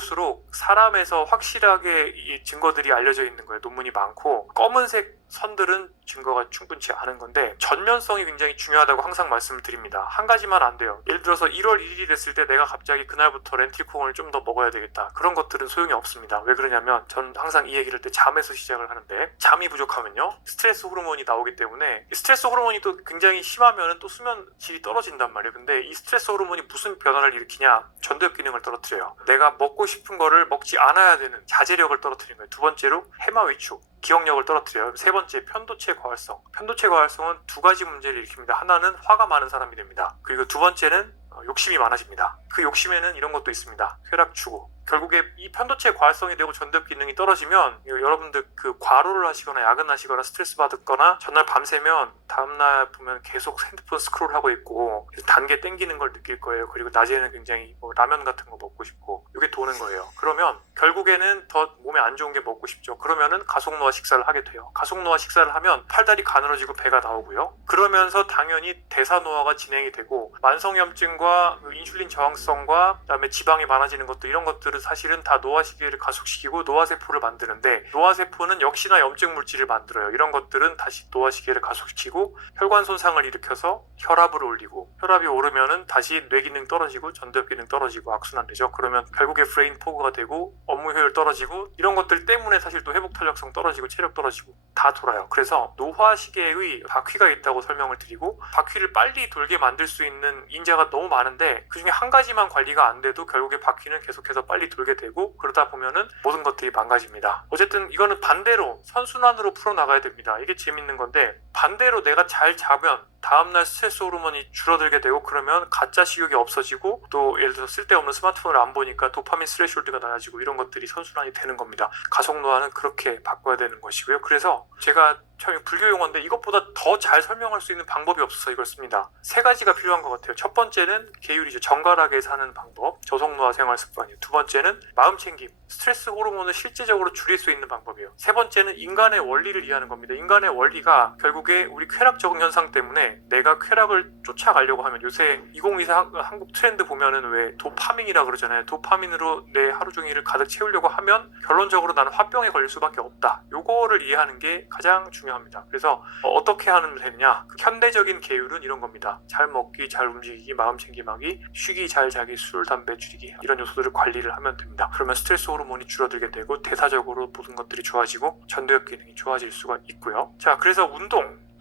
어려울수록 사람에서 확실하게 이 증거들이 알려져 있는 거예요. 논문이 많고 검은색 선들은 증거가 충분치 않은 건데 전면성이 굉장히 중요하다고 항상 말씀을 드립니다. 한 가지만 안 돼요. 예를 들어서 1월 1일이 됐을 때 내가 갑자기 그날부터 렌틸콩을 좀 더 먹어야 되겠다. 그런 것들은 소용이 없습니다. 왜 그러냐면 전 항상 이 얘기를 할 때 잠에서 시작을 하는데 잠이 부족하면요 스트레스 호르몬이 나오기 때문에 스트레스 호르몬이 또 굉장히 심하면 또 수면 질이 떨어진단 말이에요. 근데 이 스트레스 호르몬이 무슨 변화를 일으키냐? 전두엽 기능을 떨어뜨려요. 내가 먹고 싶은 거를 먹지 않아야 되는 자제력을 떨어뜨리는 거예요. 두 번째로 해마 위축, 기억력을 떨어뜨려요. 세 번째, 편도체 과활성. 편도체 과활성은 두 가지 문제를 일으킵니다. 하나는 화가 많은 사람이 됩니다. 그리고 두 번째는 욕심이 많아집니다. 그 욕심에는 이런 것도 있습니다. 쾌락 추구. 결국에 이 편도체 과활성이 되고 전두엽 기능이 떨어지면 여러분들 그 과로를 하시거나 야근하시거나 스트레스 받거나 전날 밤새면 다음날 보면 계속 핸드폰 스크롤하고 있고 단계 땡기는 걸 느낄 거예요. 그리고 낮에는 굉장히 라면 같은 거 먹고 싶고 이게 도는 거예요. 그러면 결국에는 더 몸에 안 좋은 게 먹고 싶죠. 그러면은 가속노화 식사를 하게 돼요. 가속노화 식사를 하면 팔다리 가늘어지고 배가 나오고요. 그러면서 당연히 대사노화가 진행이 되고 만성염증과 인슐린 저항성과 그다음에 지방이 많아지는 것도 이런 것들은 사실은 다 노화 시기를 가속시키고 노화세포를 만드는데 노화세포는 역시나 염증 물질을 만들어요. 이런 것들은 다시 노화 시기를 가속시키고 혈관 손상을 일으켜서 혈압을 올리고 혈압이 오르면은 다시 뇌 기능 떨어지고 전두엽 기능 떨어지고 악순환되죠. 그러면 결국에 브레인 포그가 되고 업무 효율 떨어지고 이런 것들 때문에 사실 또 회복 탄력성 떨어지고 체력 떨어지고 다 돌아요. 그래서 노화 시계의 바퀴가 있다고 설명을 드리고 바퀴를 빨리 돌게 만들 수 있는 인자가 너무 많은데 그중에 한 가지만 관리가 안 돼도 결국에 바퀴는 계속해서 빨리 돌게 되고 그러다 보면은 모든 것들이 망가집니다. 어쨌든 이거는 반대로 선순환으로 풀어나가야 됩니다. 이게 재밌는 건데 반대로 내가 잘 자면 다음날 스트레스 호르몬이 줄어들게 되고 그러면 가짜 식욕이 없어지고 또 예를 들어서 쓸데없는 스마트폰을 안 보니까 도파민 스레숄드가 낮아지고 이런 것들이 선순환이 되는 겁니다. 가속노화는 그렇게 바꿔야 되는 것이고요. 그래서 제가 참 불교 용어인데 이것보다 더 잘 설명할 수 있는 방법이 없어서 이걸 씁니다. 세 가지가 필요한 것 같아요. 첫 번째는 계율이죠. 정갈하게 사는 방법, 저속노화 생활 습관이에요. 두 번째는 마음 챙김, 스트레스 호르몬을 실제적으로 줄일 수 있는 방법이에요. 세 번째는 인간의 원리를 이해하는 겁니다. 인간의 원리가 결국에 우리 쾌락 적응 현상 때문에 내가 쾌락을 쫓아가려고 하면 요새 2024 한국 트렌드 보면은 왜 도파민이라 그러잖아요. 도파민으로 내 하루 종일을 가득 채우려고 하면 결론적으로 나는 화병에 걸릴 수밖에 없다. 요거를 이해하는 게 가장 중요합니다. 그래서 어떻게 하면 되느냐? 현대적인 계율은 이런 겁니다. 잘 먹기, 잘 움직이기, 마음 챙김하기, 쉬기, 잘 자기, 술, 담배 줄이기 이런 요소들을 관리를 하면 됩니다. 그러면 스트레스 호르몬이 줄어들게 되고 대사적으로 모든 것들이 좋아지고 전두엽 기능이 좋아질 수가 있고요. 자, 그래서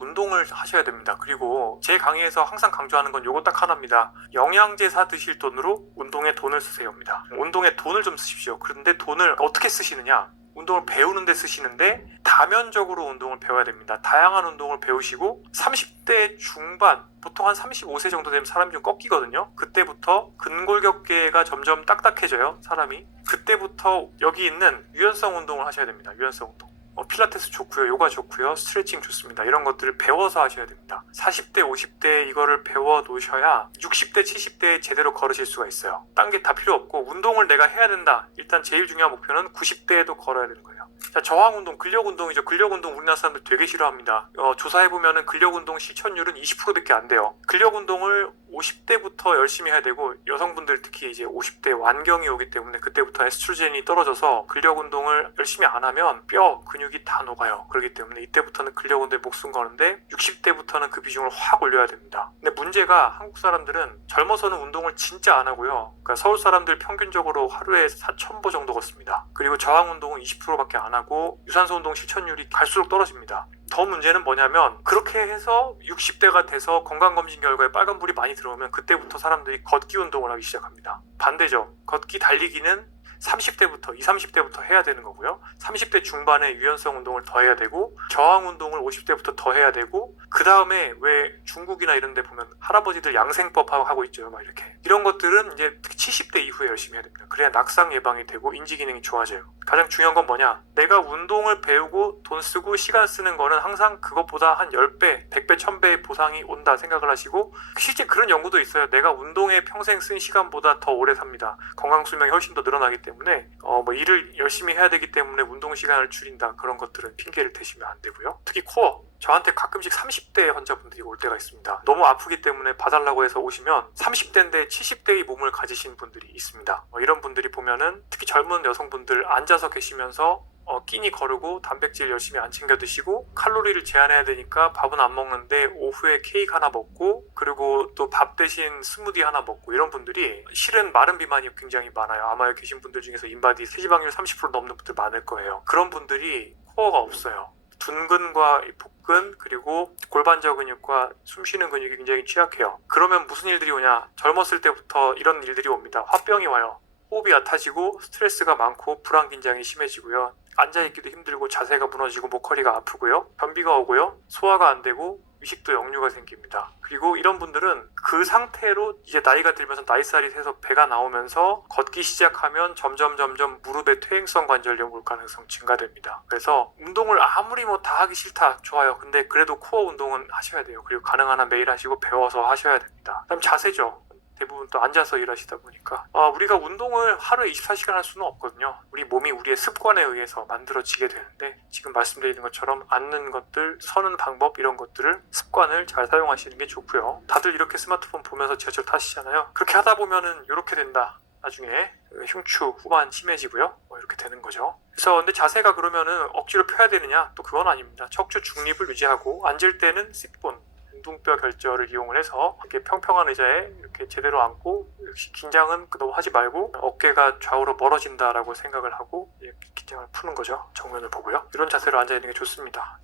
운동을 하셔야 됩니다. 그리고 제 강의에서 항상 강조하는 건 요거 딱 하나입니다. 영양제 사 드실 돈으로 운동에 돈을 쓰세요입니다. 운동에 돈을 좀 쓰십시오. 그런데 돈을 어떻게 쓰시느냐? 운동을 배우는 데 쓰시는데 다면적으로 운동을 배워야 됩니다. 다양한 운동을 배우시고 30대 중반 보통 한 35세 정도 되면 사람이 좀 꺾이거든요. 그때부터 근골격계가 점점 딱딱해져요. 사람이. 그때부터 여기 있는 유연성 운동을 하셔야 됩니다. 유연성 운동. 필라테스 좋고요. 요가 좋고요. 스트레칭 좋습니다. 이런 것들을 배워서 하셔야 됩니다. 40대, 50대 이거를 배워 놓으셔야 60대, 70대에 제대로 걸으실 수가 있어요. 딴 게 다 필요 없고 운동을 내가 해야 된다. 일단 제일 중요한 목표는 90대에도 걸어야 되는 거예요. 자, 저항운동, 근력운동이죠. 근력운동 우리나라 사람들 되게 싫어합니다. 조사해보면은 근력운동 실천율은 20%밖에 안 돼요. 근력운동을 50대부터 열심히 해야 되고 여성분들 특히 이제 50대 완경이 오기 때문에 그때부터 에스트로겐이 떨어져서 근력운동을 열심히 안 하면 뼈, 근육이 다 녹아요. 그렇기 때문에 이때부터는 근력운동에 목숨 거는데 60대부터는 그 비중을 확 올려야 됩니다. 근데 문제가 한국 사람들은 젊어서는 운동을 진짜 안 하고요. 그러니까 서울 사람들 평균적으로 하루에 4,000보 정도 걷습니다. 그리고 저항운동은 20%밖에 안 하고 유산소 운동 실천율이 갈수록 떨어집니다. 더 문제는 뭐냐면 그렇게 해서 60대가 돼서 건강검진 결과에 빨간불이 많이 들어오면 그때부터 사람들이 걷기 운동을 하기 시작합니다. 반대죠. 걷기 달리기는 30대부터 20, 30대부터 해야 되는 거고요. 30대 중반에 유연성 운동을 더 해야 되고 저항 운동을 50대부터 더 해야 되고 그 다음에 왜 중국이나 이런 데 보면 할아버지들 양생법 하고 있죠. 막 이렇게. 이런 것들은 이제 특히 70대 이후에 열심히 해야 됩니다. 그래야 낙상 예방이 되고 인지 기능이 좋아져요. 가장 중요한 건 뭐냐? 내가 운동을 배우고 돈 쓰고 시간 쓰는 거는 항상 그것보다 한 10배, 100배, 1000배의 보상이 온다 생각을 하시고 실제 그런 연구도 있어요. 내가 운동에 평생 쓴 시간보다 더 오래 삽니다. 건강 수명이 훨씬 더 늘어나기 때문에 때문에 뭐 일을 열심히 해야 되기 때문에 운동 시간을 줄인다, 그런 것들은 핑계를 대시면 안 되고요. 특히 코어, 저한테 가끔씩 30대 환자분들이 올 때가 있습니다. 너무 아프기 때문에 봐달라고 해서 오시면 30대인데 70대의 몸을 가지신 분들이 있습니다. 이런 분들이 보면은 특히 젊은 여성분들 앉아서 계시면서 끼니 거르고 단백질 열심히 안 챙겨 드시고 칼로리를 제한해야 되니까 밥은 안 먹는데 오후에 케이크 하나 먹고 그리고 또 밥 대신 스무디 하나 먹고, 이런 분들이 실은 마른 비만이 굉장히 많아요. 아마 여기 계신 분들 중에서 인바디 체지방률 30% 넘는 분들 많을 거예요. 그런 분들이 코어가 없어요. 둔근과 복근 그리고 골반저 근육과 숨쉬는 근육이 굉장히 취약해요. 그러면 무슨 일들이 오냐? 젊었을 때부터 이런 일들이 옵니다. 화병이 와요. 호흡이 얕아지고 스트레스가 많고 불안 긴장이 심해지고요. 앉아있기도 힘들고 자세가 무너지고 목허리가 아프고요. 변비가 오고요. 소화가 안 되고 위식도 역류가 생깁니다. 그리고 이런 분들은 그 상태로 이제 나이가 들면서 나이살이 새서 배가 나오면서 걷기 시작하면 점점 무릎의 퇴행성 관절염 올 가능성 증가됩니다. 그래서 운동을 아무리 뭐 다 하기 싫다, 좋아요. 근데 그래도 코어 운동은 하셔야 돼요. 그리고 가능한 한 매일 하시고 배워서 하셔야 됩니다. 그다음 자세죠. 대부분 또 앉아서 일하시다 보니까 우리가 운동을 하루에 24시간 할 수는 없거든요. 우리 몸이 우리의 습관에 의해서 만들어지게 되는데, 지금 말씀드리는 것처럼 앉는 것들, 서는 방법, 이런 것들을 습관을 잘 사용하시는 게 좋고요. 다들 이렇게 스마트폰 보면서 지하철 타시잖아요. 그렇게 하다 보면은 이렇게 된다. 나중에 흉추 후반 심해지고요. 이렇게 되는 거죠. 그래서 근데 자세가 그러면은 억지로 펴야 되느냐? 또 그건 아닙니다. 척추 중립을 유지하고 앉을 때는 C본 운동뼈 결절을 이용을 해서 이렇게 평평한 의자에 이렇게 제대로 앉고, 역시 긴장은 너무 하지 말고 어깨가 좌우로 멀어진다라고 생각을 하고 긴장을 푸는 거죠. 정면을 보고요. 이런 자세로 앉아 있는 게 좋습니다.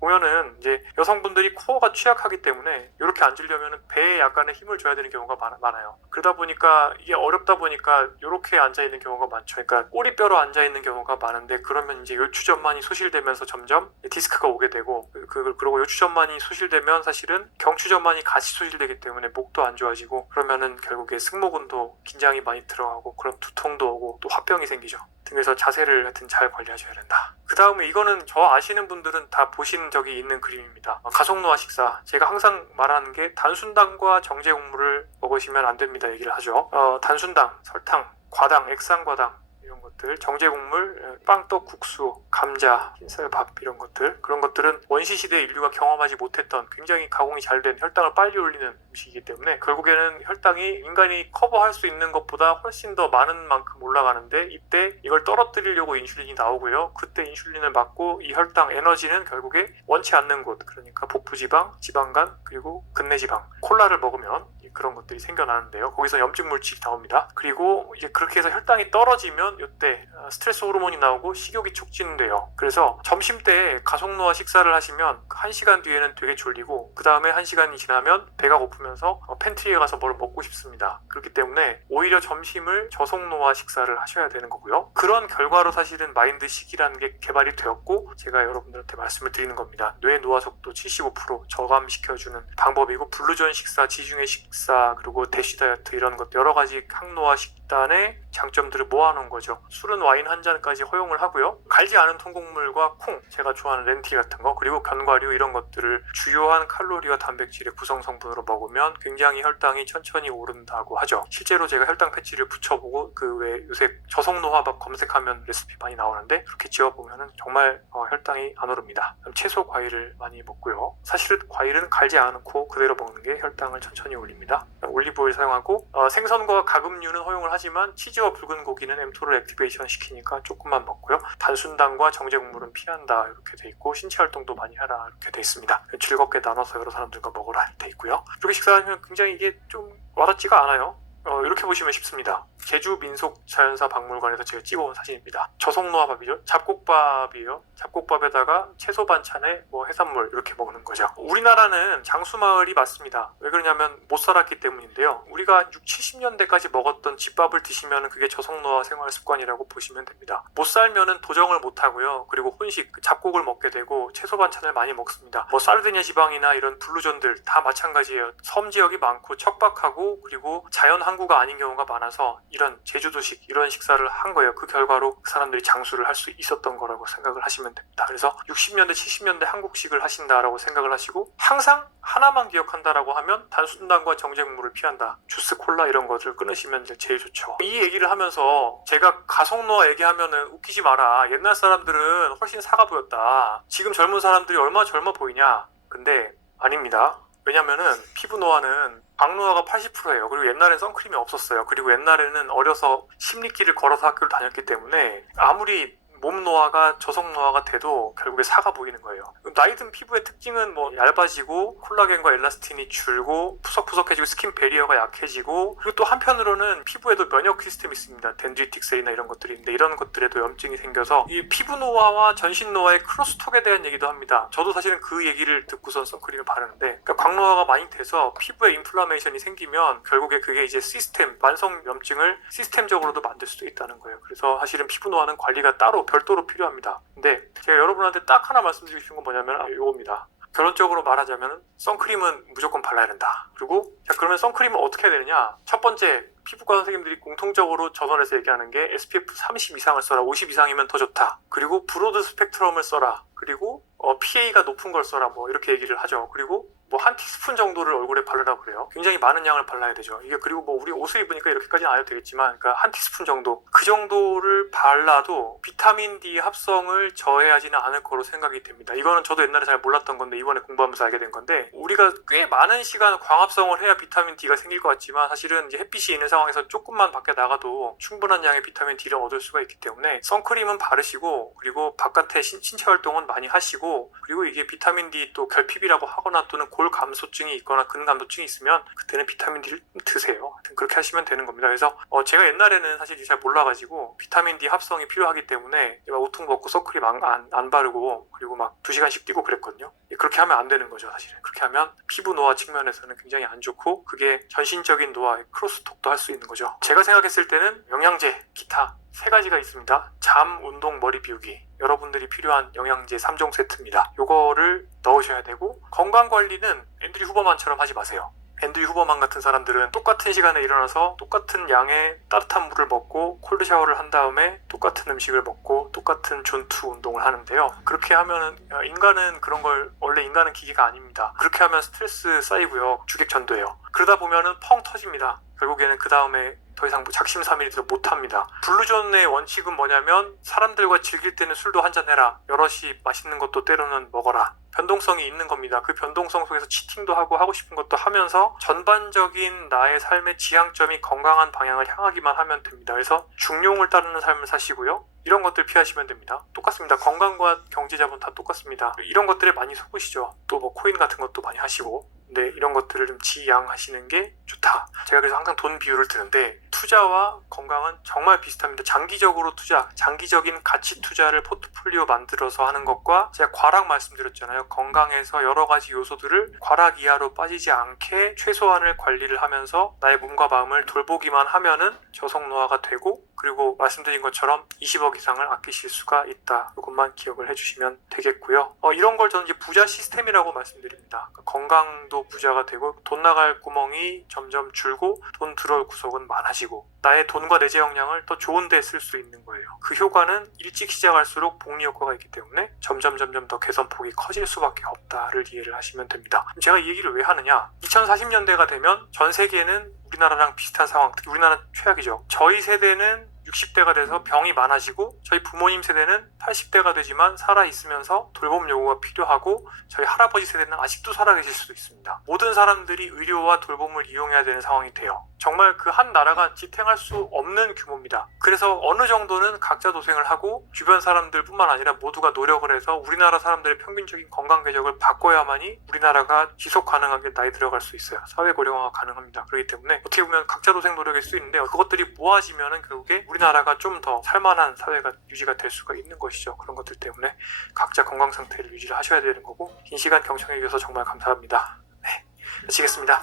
보면은 이제 여성분들이 코어가 취약하기 때문에 이렇게 앉으려면 배에 약간의 힘을 줘야 되는 경우가 많아요. 그러다 보니까 이게 어렵다 보니까 이렇게 앉아 있는 경우가 많죠. 그러니까 꼬리뼈로 앉아 있는 경우가 많은데, 그러면 이제 요추전만이 소실되면서 점점 디스크가 오게 되고, 그리고 요추전만이 소실되면 사실은 경추전만이 같이 소실되기 때문에 목도 안 좋아지고, 그러면은 결국에 승모근도 긴장이 많이 들어가고, 그럼 두통도 오고 또 화병이 생기죠. 그래서 자세를 하여튼 잘 관리하셔야 된다. 그 다음에 이거는 저 아시는 분들은 다 보신 적이 있는 그림입니다. 가속노화 식사. 제가 항상 말하는 게 단순당과 정제 곡물을 먹으시면 안 됩니다 얘기를 하죠. 단순당, 설탕, 과당, 액상과당, 이런 것들, 정제곡물, 빵, 떡, 국수, 감자, 흰쌀밥, 이런 것들, 그런 것들은 원시시대에 인류가 경험하지 못했던 굉장히 가공이 잘 된 혈당을 빨리 올리는 음식이기 때문에 결국에는 혈당이 인간이 커버할 수 있는 것보다 훨씬 더 많은 만큼 올라가는데, 이때 이걸 떨어뜨리려고 인슐린이 나오고요. 그때 인슐린을 맞고 이 혈당 에너지는 결국에 원치 않는 곳, 그러니까 복부지방, 지방간, 그리고 근내지방, 콜라를 먹으면 그런 것들이 생겨나는데요. 거기서 염증 물질이 나옵니다. 그리고 이제 그렇게 해서 혈당이 떨어지면 이때 스트레스 호르몬이 나오고 식욕이 촉진돼요. 그래서 점심 때 가속노화 식사를 하시면 1시간 뒤에는 되게 졸리고, 그 다음에 1시간이 지나면 배가 고프면서 팬트리에 가서 뭘 먹고 싶습니다. 그렇기 때문에 오히려 점심을 저속노화 식사를 하셔야 되는 거고요. 그런 결과로 사실은 마인드식이라는 게 개발이 되었고, 제가 여러분들한테 말씀을 드리는 겁니다. 뇌 노화 속도 75% 저감시켜주는 방법이고, 블루존 식사, 지중해 식사, 그리고 대쉬 다이어트, 이런 것 여러 가지 항노화 식단의 장점들을 모아놓은 거죠. 술은 와인 한 잔까지 허용을 하고요. 갈지 않은 통곡물과 콩, 제가 좋아하는 렌틸 같은 거, 그리고 견과류, 이런 것들을 주요한 칼로리와 단백질의 구성 성분으로 먹으면 굉장히 혈당이 천천히 오른다고 하죠. 실제로 제가 혈당 패치를 붙여보고, 그 외 요새 저속노화밥 검색하면 레시피 많이 나오는데, 그렇게 지어보면 정말 혈당이 안 오릅니다. 채소, 과일을 많이 먹고요. 사실은 과일은 갈지 않고 그대로 먹는 게 혈당을 천천히 올립니다. 올리브오일 사용하고, 생선과 가금류는 허용을 하지만 치즈와 붉은 고기는 mTOR를 액티베이션 시키니까 조금만 먹고요. 단순당과 정제곡물은 피한다, 이렇게 돼 있고, 신체 활동도 많이 하라, 이렇게 돼 있습니다. 즐겁게 나눠서 여러 사람들과 먹으라 돼 있고요. 이렇게 식사하면 굉장히 이게 좀 와닿지가 않아요. 이렇게 보시면 쉽습니다. 제주 민속자연사 박물관에서 제가 찍어온 사진입니다. 저속노화밥이죠. 잡곡밥이에요. 잡곡밥에다가 채소 반찬에 해산물 이렇게 먹는 거죠. 우리나라는 장수마을이 맞습니다. 왜 그러냐면 못 살았기 때문인데요. 우리가 60, 70년대까지 먹었던 집밥을 드시면 그게 저속노화 생활 습관이라고 보시면 됩니다. 못 살면은 도정을 못 하고요. 그리고 혼식, 잡곡을 먹게 되고 채소 반찬을 많이 먹습니다. 사르디니아 지방이나 이런 블루존들 다 마찬가지예요. 섬 지역이 많고 척박하고, 그리고 자연 항구가 아닌 경우가 많아서 이런 제주도식 이런 식사를 한 거예요. 그 결과로 그 사람들이 장수를 할 수 있었던 거라고 생각을 하시면 됩니다. 그래서 60년대 70년대 한국식을 하신다라고 생각을 하시고 항상 하나만 기억한다라고 하면 단순당과 정제물을 피한다. 주스, 콜라 이런 것을 끊으시면 제일 좋죠. 이 얘기를 하면서 제가 가속노화 얘기하면은 웃기지 마라. 옛날 사람들은 훨씬 사가 보였다. 지금 젊은 사람들이 얼마나 젊어 보이냐. 근데 아닙니다. 왜냐면은 피부 노화는 광노화가 80%예요. 그리고 옛날엔 선크림이 없었어요. 그리고 옛날에는 어려서 십리길을 걸어서 학교를 다녔기 때문에 아무리 몸 노화가 저속 노화가 돼도 결국에 사가 보이는 거예요. 나이 든 피부의 특징은 뭐 얇아지고 콜라겐과 엘라스틴이 줄고 푸석푸석해지고 스킨 베리어가 약해지고 그리고 또 한편으로는 피부에도 면역 시스템이 있습니다. 덴드리틱 셀이나 이런 것들이 있는데 이런 것들에도 염증이 생겨서 이 피부 노화와 전신 노화의 크로스톡에 대한 얘기도 합니다. 저도 사실은 그 얘기를 듣고선 선크림을 바르는데 그러니까 광노화가 많이 돼서 피부에 인플라메이션이 생기면 결국에 그게 이제 시스템 만성 염증을 시스템적으로도 만들 수도 있다는 거예요. 그래서 사실은 피부 노화는 관리가 따로 별도로 필요합니다. 근데 제가 여러분한테 딱 하나 말씀드리고 싶은 건 뭐냐면 이겁니다. 결론적으로 말하자면 선크림은 무조건 발라야 된다. 그리고 자 그러면 선크림은 어떻게 해야 되느냐? 첫 번째 피부과 선생님들이 공통적으로 저선에서 얘기하는 게 SPF 30 이상을 써라. 50 이상이면 더 좋다. 그리고 브로드 스펙트럼을 써라. 그리고 PA가 높은 걸 써라. 뭐 이렇게 얘기를 하죠. 그리고 뭐 한 티스푼 정도를 얼굴에 바르라고 그래요. 굉장히 많은 양을 발라야 되죠. 이게 그리고 뭐 우리 옷을 입으니까 이렇게까지는 안 해도 되겠지만 그러니까 한 티스푼 정도 그 정도를 발라도 비타민 D 합성을 저해하지는 않을 거로 생각이 됩니다. 이거는 저도 옛날에 잘 몰랐던 건데 이번에 공부하면서 알게 된 건데 우리가 꽤 많은 시간 광합성을 해야 비타민 D가 생길 것 같지만 사실은 이제 햇빛이 있는 상황에서 조금만 밖에 나가도 충분한 양의 비타민 D를 얻을 수가 있기 때문에 선크림은 바르시고 그리고 바깥에 신체 활동은 많이 하시고 그리고 이게 비타민 D 또 결핍이라고 하거나 또는 골 감소증이 있거나 근 감소증이 있으면 그때는 비타민 D를 드세요. 하여튼 그렇게 하시면 되는 겁니다. 그래서 제가 옛날에는 사실 잘 몰라가지고 비타민 D 합성이 필요하기 때문에 제가 우통 벗고 선크림 안 바르고 그리고 막 2시간씩 뛰고 그랬거든요. 그렇게 하면 안 되는 거죠. 사실은 그렇게 하면 피부 노화 측면에서는 굉장히 안 좋고 그게 전신적인 노화의 크로스톡도 할 수 있는 거죠. 제가 생각했을 때는 영양제, 기타 3가지가 있습니다. 잠, 운동, 머리 비우기. 여러분들이 필요한 영양제 3종 세트입니다. 요거를 넣으셔야 되고 건강관리는 앤드류 후버만처럼 하지 마세요. 앤드류 후버만 같은 사람들은 똑같은 시간에 일어나서 똑같은 양의 따뜻한 물을 먹고 콜드 샤워를 한 다음에 똑같은 음식을 먹고 똑같은 존투 운동을 하는데요. 그렇게 하면은 인간은 그런 걸 원래 인간은 기계가 아닙니다. 그렇게 하면 스트레스 쌓이고요. 주객전도예요. 그러다 보면은 펑 터집니다. 결국에는 그 다음에 더 이상 작심삼일도 못합니다. 블루존의 원칙은 뭐냐면 사람들과 즐길 때는 술도 한잔해라. 여럿이 맛있는 것도 때로는 먹어라. 변동성이 있는 겁니다. 그 변동성 속에서 치팅도 하고 싶은 것도 하면서 전반적인 나의 삶의 지향점이 건강한 방향을 향하기만 하면 됩니다. 그래서 중용을 따르는 삶을 사시고요. 이런 것들 피하시면 됩니다. 똑같습니다. 건강과 경제자본 다 똑같습니다. 이런 것들에 많이 속으시죠. 또 뭐 코인 같은 것도 많이 하시고 근데 이런 것들을 좀 지양하시는 게 좋다. 제가 그래서 항상 돈 비유를 드는데 투자와 건강은 정말 비슷합니다. 장기적으로 투자, 장기적인 가치 투자를 포트폴리오 만들어서 하는 것과 제가 과락 말씀드렸잖아요. 건강에서 여러 가지 요소들을 과락 이하로 빠지지 않게 최소한을 관리를 하면서 나의 몸과 마음을 돌보기만 하면은 저속 노화가 되고 그리고 말씀드린 것처럼 20억 이상을 아끼실 수가 있다. 이것만 기억을 해주시면 되겠고요. 이런 걸 저는 이제 부자 시스템이라고 말씀드립니다. 그러니까 건강도 부자가 되고 돈 나갈 구멍이 점점 줄고 돈 들어올 구석은 많아지고 나의 돈과 내재 역량을 더 좋은 데 쓸 수 있는 거예요. 그 효과는 일찍 시작할수록 복리 효과가 있기 때문에 점점 더 개선폭이 커질 수밖에 없다를 이해를 하시면 됩니다. 그럼 제가 이 얘기를 왜 하느냐? 2040년대가 되면 전 세계는 우리나라랑 비슷한 상황, 특히 우리나라 최악이죠. 저희 세대는 60대가 돼서 병이 많아지고 저희 부모님 세대는 80대가 되지만 살아있으면서 돌봄 요구가 필요하고 저희 할아버지 세대는 아직도 살아계실 수도 있습니다. 모든 사람들이 의료와 돌봄을 이용해야 되는 상황이 돼요. 정말 그 한 나라가 지탱할 수 없는 규모입니다. 그래서 어느 정도는 각자 도생을 하고 주변 사람들뿐만 아니라 모두가 노력을 해서 우리나라 사람들의 평균적인 건강 궤적을 바꿔야만이 우리나라가 지속 가능하게 나이 들어갈 수 있어요. 사회 고령화가 가능합니다. 그렇기 때문에 어떻게 보면 각자 도생 노력일 수 있는데요. 그것들이 모아지면은 결국에 우리나라가 좀 더 살만한 사회가 유지가 될 수가 있는 것이죠. 그런 것들 때문에 각자 건강 상태를 유지를 하셔야 되는 거고 긴 시간 경청해 주셔서 정말 감사합니다. 네, 마치겠습니다.